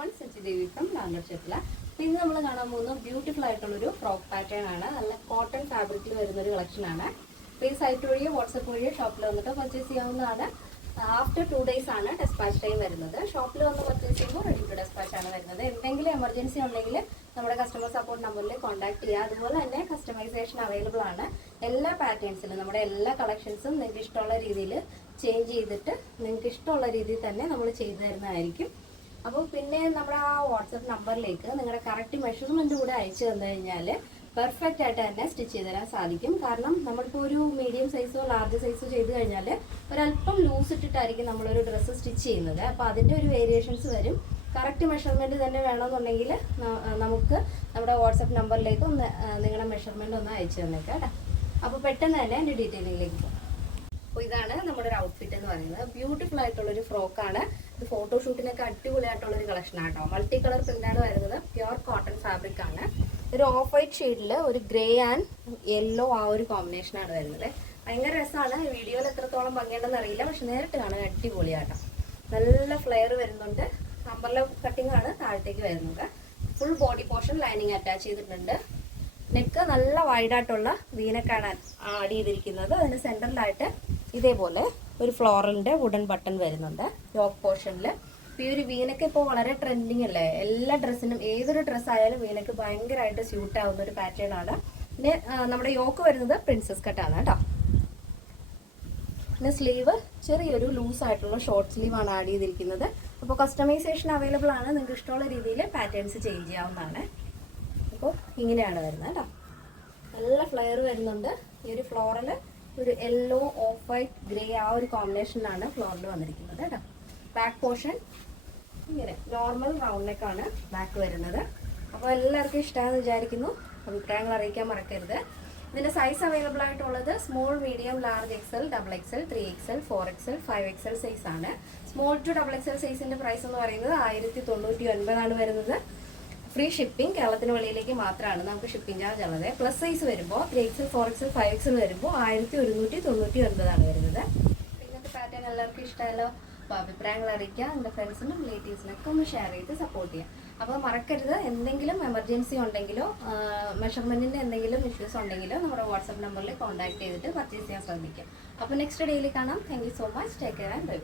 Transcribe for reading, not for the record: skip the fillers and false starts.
everyone, Sachi Devi from Langar Chetla. ഇന്ന് നമ്മൾ കാണാൻ പോകുന്ന ബ്യൂട്ടിഫുൾ ആയിട്ടുള്ള ഒരു ഫ്രോക്ക് പാറ്റേൺ ആണ്. നല്ല കോട്ടൺ ഫാബ്രിക്കിൽ വരുന്ന ഒരു കളക്ഷൻ ആണ്. അപ്പോൾ ഈ സൈറ്റ് വഴിയോ വാട്സ്ആപ്പ് വഴിയോ ഷോപ്പിൽ വന്നിട്ട് പർച്ചേസ് ചെയ്യാവുന്നതാണ്. ആഫ്റ്റർ 2 days ആണ് ഡെസ്പാച്ച് ടൈം വരുന്നത്. ഷോപ്പിൽ വന്ന് പർച്ചേസ് ചെയ്യുമ്പോൾ റെഡി ടു ഡെസ്പാച്ച് ആണ് വരുന്നത്. എന്തെങ്കിലും എമർജൻസി ഉണ്ടെങ്കിൽ നമ്മുടെ കസ്റ്റമർ സപ്പോർട്ട് നമ്പറിൽ കോൺടാക്ട് ചെയ്യുക. അതുപോലെ തന്നെ കസ്റ്റമൈസേഷൻ അവൈലബിൾ ആണ്. എല്ലാ പാറ്റേൺസിലും നമ്മുടെ എല്ലാ കളക്ഷൻസും നിങ്ങൾക്ക് ഇഷ്ടമുള്ള രീതിയിൽ ചേഞ്ച് ചെയ്തിട്ട് നിങ്ങൾക്ക് ഇഷ്ടമുള്ള രീതിയിൽ തന്നെ നമ്മൾ ചെയ്തു തരുന്നതായിരിക്കും. അപ്പോൾ പിന്നെ നമ്മുടെ ആ വാട്സപ്പ് നമ്പറിലേക്ക് നിങ്ങളുടെ കറക്റ്റ് മെഷർമെൻറ്റ് കൂടെ അയച്ചു തന്നു കഴിഞ്ഞാൽ പെർഫെക്റ്റ് ആയിട്ട് തന്നെ സ്റ്റിച്ച് ചെയ്ത് തരാൻ സാധിക്കും. കാരണം നമ്മളിപ്പോൾ ഒരു മീഡിയം സൈസോ ലാർജ് സൈസോ ചെയ്ത് കഴിഞ്ഞാൽ ഒരല്പം ലൂസ് ഇട്ടിട്ടായിരിക്കും നമ്മളൊരു ഡ്രസ്സ് സ്റ്റിച്ച് ചെയ്യുന്നത്. അപ്പോൾ അതിൻ്റെ ഒരു വേരിയേഷൻസ് വരും. കറക്റ്റ് മെഷർമെൻറ്റ് തന്നെ വേണമെന്നുണ്ടെങ്കിൽ നമുക്ക് നമ്മുടെ വാട്സപ്പ് നമ്പറിലേക്ക് ഒന്ന് നിങ്ങളുടെ മെഷർമെൻറ്റ് ഒന്ന് അയച്ചു തന്നേക്കാം കേട്ടോ. അപ്പോൾ പെട്ടെന്ന് തന്നെ എൻ്റെ ഡീറ്റെയിലിംഗിലേക്ക് പോകും. അപ്പോൾ ഇതാണ് നമ്മുടെ ഒരു ഔട്ട്ഫിറ്റ് എന്ന് പറയുന്നത്. ബ്യൂട്ടിഫുൾ ആയിട്ടുള്ളൊരു ഫ്രോക്കാണ്. ഇത് ഫോട്ടോഷൂട്ടിനൊക്കെ അടിപൊളിയായിട്ടുള്ളൊരു കളക്ഷനാണ് കേട്ടോ. മൾട്ടി കളർ പ്രിൻ്റാണ് വരുന്നത്. പ്യുവർ കോട്ടൺ ഫാബ്രിക് ആണ്. ഒരു ഓഫ് വൈറ്റ് ഷെയ്ഡിൽ ഒരു ഗ്രേ ആൻഡ് യെല്ലോ ആ ഒരു കോമ്പിനേഷനാണ് വരുന്നത്. ഭയങ്കര രസമാണ്. വീഡിയോയിൽ എത്രത്തോളം ഭംഗിയുണ്ടെന്ന് അറിയില്ല, പക്ഷെ നേരിട്ട് കാണാൻ അടിപൊളിയാട്ടോ. നല്ല ഫ്ലെയർ വരുന്നുണ്ട്. അമ്പർല കട്ടിംഗ് ആണ് താഴത്തേക്ക് വരുന്നത്. Full body portion lining attach ചെയ്തിട്ടുണ്ട്. നെക്ക് നല്ല വൈഡായിട്ടുള്ള വീനക്കാണ് ആഡ് ചെയ്തിരിക്കുന്നത്. അതിന് സെൻറ്ററിലായിട്ട് ഇതേപോലെ ഒരു ഫ്ലോറലിൻ്റെ വുഡൻ ബട്ടൺ വരുന്നുണ്ട് യോക്ക് പോർഷനിൽ. ഈ ഒരു വീനക്ക് ഇപ്പോൾ വളരെ ട്രെൻഡിങ് അല്ലേ. എല്ലാ ഡ്രസ്സിനും ഏതൊരു ഡ്രസ്സായാലും വീനക്ക് ഭയങ്കരമായിട്ട് സ്യൂട്ട് ആവുന്ന ഒരു പാറ്റേൺ ആണ്. പിന്നെ നമ്മുടെ യോക്ക് വരുന്നത് പ്രിൻസസ് കട്ടാണ് കേട്ടോ. പിന്നെ സ്ലീവ് ചെറിയൊരു ലൂസായിട്ടുള്ള ഷോർട്ട് സ്ലീവാണ് ആഡ് ചെയ്തിരിക്കുന്നത്. അപ്പോൾ കസ്റ്റമൈസേഷൻ അവൈലബിൾ ആണ്. നിങ്ങൾക്ക് ഇഷ്ടമുള്ള രീതിയിൽ പാറ്റേൺസ് ചേഞ്ച് ചെയ്യാവുന്നതാണ്. അപ്പോൾ ഇങ്ങനെയാണ് വരുന്നത് കേട്ടോ. നല്ല ഫ്ലെയർ വരുന്നുണ്ട്. ഈ ഒരു ഫ്ലോറൽ ഒരു യെല്ലോ ഓഫ് വൈറ്റ് ഗ്രേ ആ ഒരു കോമ്പിനേഷനിലാണ് ഫ്ലോറിൽ വന്നിരിക്കുന്നത് കേട്ടോ. ബാക്ക് പോർഷൻ ഇങ്ങനെ നോർമൽ റൗണ്ട് നെക്കാണ് ബാക്ക് വരുന്നത്. അപ്പോൾ എല്ലാവർക്കും ഇഷ്ടമാണെന്ന് വിചാരിക്കുന്നു. അഭിപ്രായങ്ങൾ അറിയിക്കാൻ മറക്കരുത്. ഇതിൻ്റെ സൈസ് അവൈലബിൾ ആയിട്ടുള്ളത് small, medium, large, XL, double XL, 3XL, 4XL, 5XL size ആണ്. സ്മോൾ ടു ഡബിൾ എക്സൽ സൈസിൻ്റെ പ്രൈസ് എന്ന് പറയുന്നത് 1099 വരുന്നത്. ഫ്രീ ഷിപ്പിംഗ് കേരളത്തിന് വെളിയിലേക്ക് മാത്രമാണ് നമുക്ക് ഷിപ്പിംഗ് ചാർജ് ഉള്ളത്. പ്ലസ് സൈസ് വരുമ്പോൾ 3XL, 4XL, 5XL വരുമ്പോൾ 1199 വരുന്നത്. ഇങ്ങനത്തെ പാറ്റേൺ എല്ലാവർക്കും ഇഷ്ടമല്ലോ. അപ്പോൾ അഭിപ്രായങ്ങൾ അറിയിക്കുക. എൻ്റെ ഫ്രണ്ട്സിനും റിലേറ്റീവ്സിനൊക്കെ ഒന്ന് ഷെയർ ചെയ്ത് സപ്പോർട്ട് ചെയ്യാം. അപ്പോൾ മറക്കരുത്, എന്തെങ്കിലും എമർജൻസി ഉണ്ടെങ്കിലോ മെഷർമെൻറ്റിൻ്റെ എന്തെങ്കിലും ഇഷ്യൂസ് ഉണ്ടെങ്കിലോ നമ്മുടെ വാട്സപ്പ് നമ്പറിൽ കോൺടാക്ട് ചെയ്തിട്ട് പർച്ചേസ് ചെയ്യാൻ ശ്രദ്ധിക്കാം. അപ്പോൾ നെക്സ്റ്റ് ഡേയിൽ കാണാം. Thank you so much. Take care and by.